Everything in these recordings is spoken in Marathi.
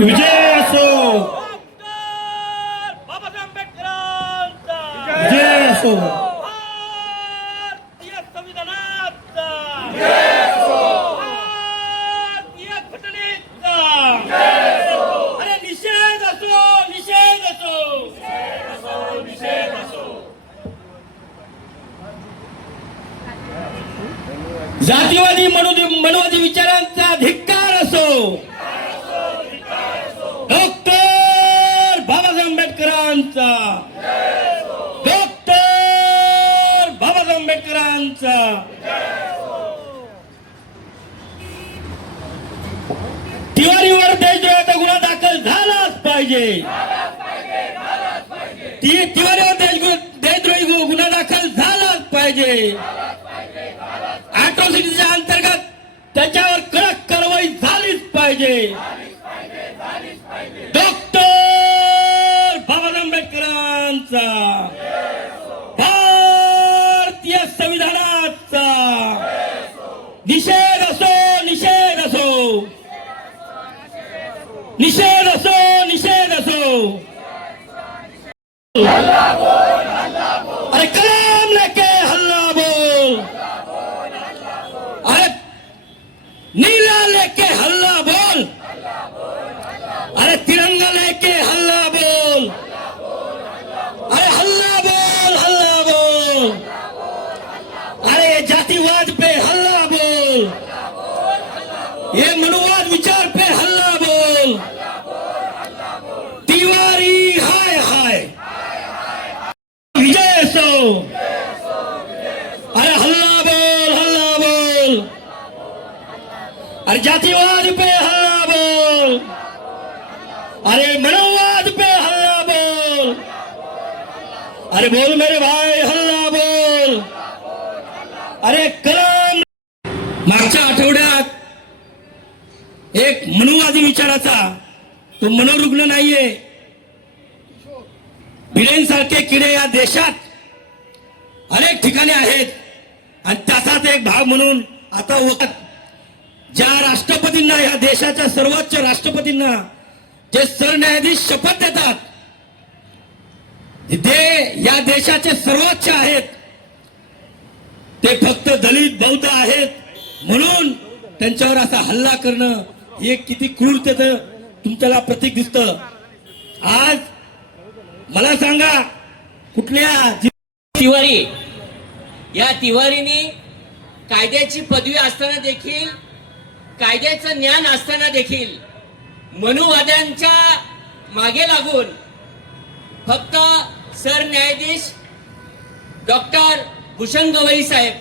विजय असो विजय असो असो जातीवादी मनोदी मनोवादी विचारांचा धिक्कार असो डॉक्टर बाबासाहेब आंबेडकरांचा. डॉक्टर बाबासाहेब आंबेडकरांचा. तिवारीवर देशद्रोहाचा गुन्हा दाखल झालाच पाहिजे. ती- तिवारीवर देशद्रोही गुन्हा दाखल झालाच पाहिजे. अॅट्रॉसिटीच्या अंतर्गत त्याच्यावर कडक कारवाई झालीच पाहिजे. संविधानाचा. भारतीय संविधानाचा. निषेध असो निषेध असो. निषेध असो निषेध असो. अरे कलाम लेके हल्ला बोल. अरे नीला लेके हल्ला बोल. अरे तिरंगा लेके हल्ला बोल अरे हल्ला बोल हल्ला बोल अरे ये जातिवाद पे हल्ला बोल ये मनुवाद विचार पे हल्ला बोल तिवारी हाय हाय विजय असो अरे हल्ला बोल हल्ला बोल. अरे जातिवाद पे हल्ला बोल. अरे मनोवाद पे हल्ला बोल. अरे बोल मेरे भाई हल्ला बोल. अरे कलम. मागच्या आठवड्यात एक मनोवादी विचाराचा तो मनोरुग्ण नाहीये. भिडेन सारखे किडे या देशात अनेक ठिकाणी आहेत. आणि त्याचाच एक भाग म्हणून आता वक्त ज्या राष्ट्रपतींना या देशाच्या सर्वोच्च राष्ट्रपतींना जे सरन्यायाधीश शपथ देतात ते या देशाचे सर्वोच्च आहेत ते फक्त दलित बौद्ध आहेत म्हणून त्यांच्यावर असा हल्ला करणं हे किती क्रूरतेच तुमच्याला प्रतीक दिसतं. आज मला सांगा कुठल्या तिवारी या तिवारीनी कायद्याची पदवी असताना देखील कायद्याचं ज्ञान असताना देखील मनुवाद्यांच्या मागे लागून फक्त सरन्यायाधीश डॉक्टर भूषण गवई साहेब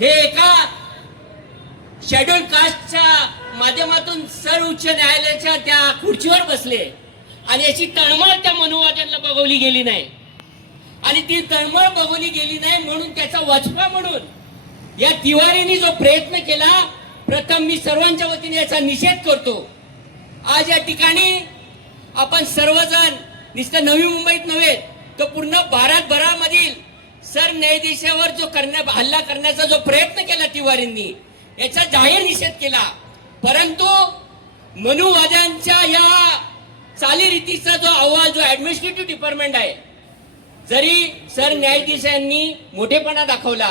हे एका शेड्यूल कास्टच्या माध्यमातून सर्वोच्च न्यायालयाच्या त्या खुर्चीवर बसले. आणि याची तळमळ त्या मनुवाद्यांना बघवली गेली नाही. आणि ती तळमळ बघवली गेली नाही म्हणून त्याचा वचपा म्हणून. या तिवारीने जो प्रयत्न केला प्रथम मी सर्वांच्या वतीने याचा निषेध करतो. आज या ठिकाणी आपण सर्वजण नुसतं नवी मुंबईत नव्हे तर पूर्ण भारतभरामधील सरन्यायाधीशावर जो करण्या हल्ला करण्याचा जो प्रयत्न केला तिवारींनी याचा जाहीर निषेध केला. परंतु मनुवाद्यांच्या या चालीरीतीचा जो अहवाल जो ऍडमिनिस्ट्रेटिव्ह डिपार्टमेंट आहे जरी सरन्यायाधीशांनी मोठेपणा दाखवला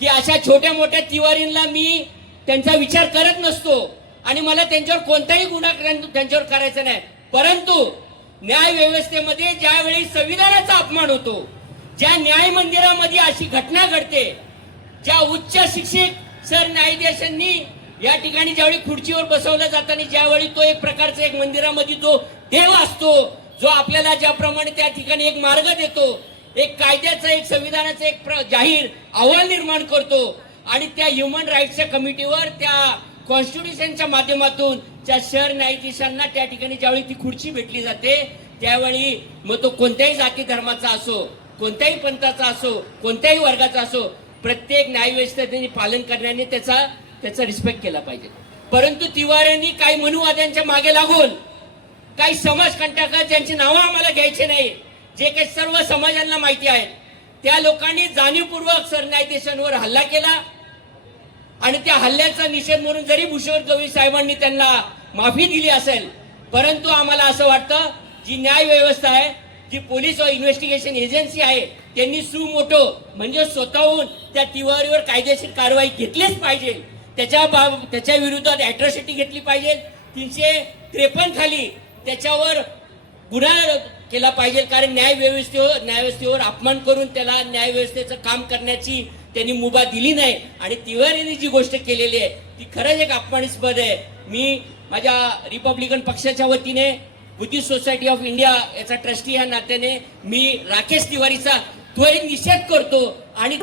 की अशा छोट्या मोठ्या तिवारींना मी त्यांचा विचार करत नसतो आणि मला त्यांच्यावर कोणताही गुन्हा त्यांच्यावर करायचा नाही. परंतु न्याय व्यवस्थेमध्ये ज्यावेळी संविधानाचा अपमान होतो ज्या न्याय मंदिरामध्ये अशी घटना घडते ज्या उच्च शिक्षित सरन्यायाधीशांनी या ठिकाणी ज्यावेळी खुर्चीवर बसवलं जाताना ज्यावेळी तो एक प्रकारचा एक मंदिरामध्ये जो देव असतो जो आपल्याला ज्याप्रमाणे त्या ठिकाणी एक मार्ग देतो एक कायद्याचा एक संविधानाचा एक प्र- जाहीर अहवाल निर्माण करतो आणि त्या ह्युमन राईट्सच्या कमिटीवर त्या कॉन्स्टिट्युशनच्या माध्यमातून त्या शहर न्यायाधीशांना त्या ठिकाणी ज्यावेळी ती खुर्ची भेटली जाते त्यावेळी मग तो कोणत्याही जाती धर्माचा असो कोणत्याही पंथाचा असो कोणत्याही वर्गाचा असो प्रत्येक न्यायव्यवस्थेने पालन करण्याने त्याचा त्याचा रिस्पेक्ट केला पाहिजे. परंतु तिवाऱ्यांनी काही मनुवाद्यांच्या मागे लागून काही समाज कंटक ज्यांची नावं आम्हाला घ्यायची नाही जे काही सर्व समाजांना माहिती आहे त्या लोकांनी जाणीवपूर्वक सरन्यायाधीशांवर हल्ला केला. आणि त्या हल्ल्याचा निषेध म्हणून जरी भूषण गवई साहेबांनी त्यांना माफी दिली असेल परंतु आम्हाला असं वाटतं जी न्याय व्यवस्था आहे जी पोलीस व इन्व्हेस्टिगेशन एजन्सी आहे त्यांनी सुमोटो म्हणजे स्वतःहून त्या तिवारीवर कायदेशीर कारवाई घेतलीच पाहिजे. त्याच्या बाब त्याच्या विरोधात अॅट्रॉसिटी घेतली पाहिजे. तीनशे त्रेपन्न खाली त्याच्यावर गुन्हा केला पाहिजे कारण न्याय व्यवस्थेवर न्यायव्यवस्थेवर अपमान करून त्याला न्याय व्यवस्थेचं काम करण्याची त्यांनी मुभा दिली नाही. आणि तिवारीने जी गोष्ट केलेली आहे ती खरंच एक अपमानास्पद आहे. मी माझ्या रिपब्लिकन पक्षाच्या वतीने बुद्धिस्ट सोसायटी ऑफ इंडिया याचा ट्रस्टी या नात्याने मी राकेश तिवारीचा त्वरित निषेध करतो आणि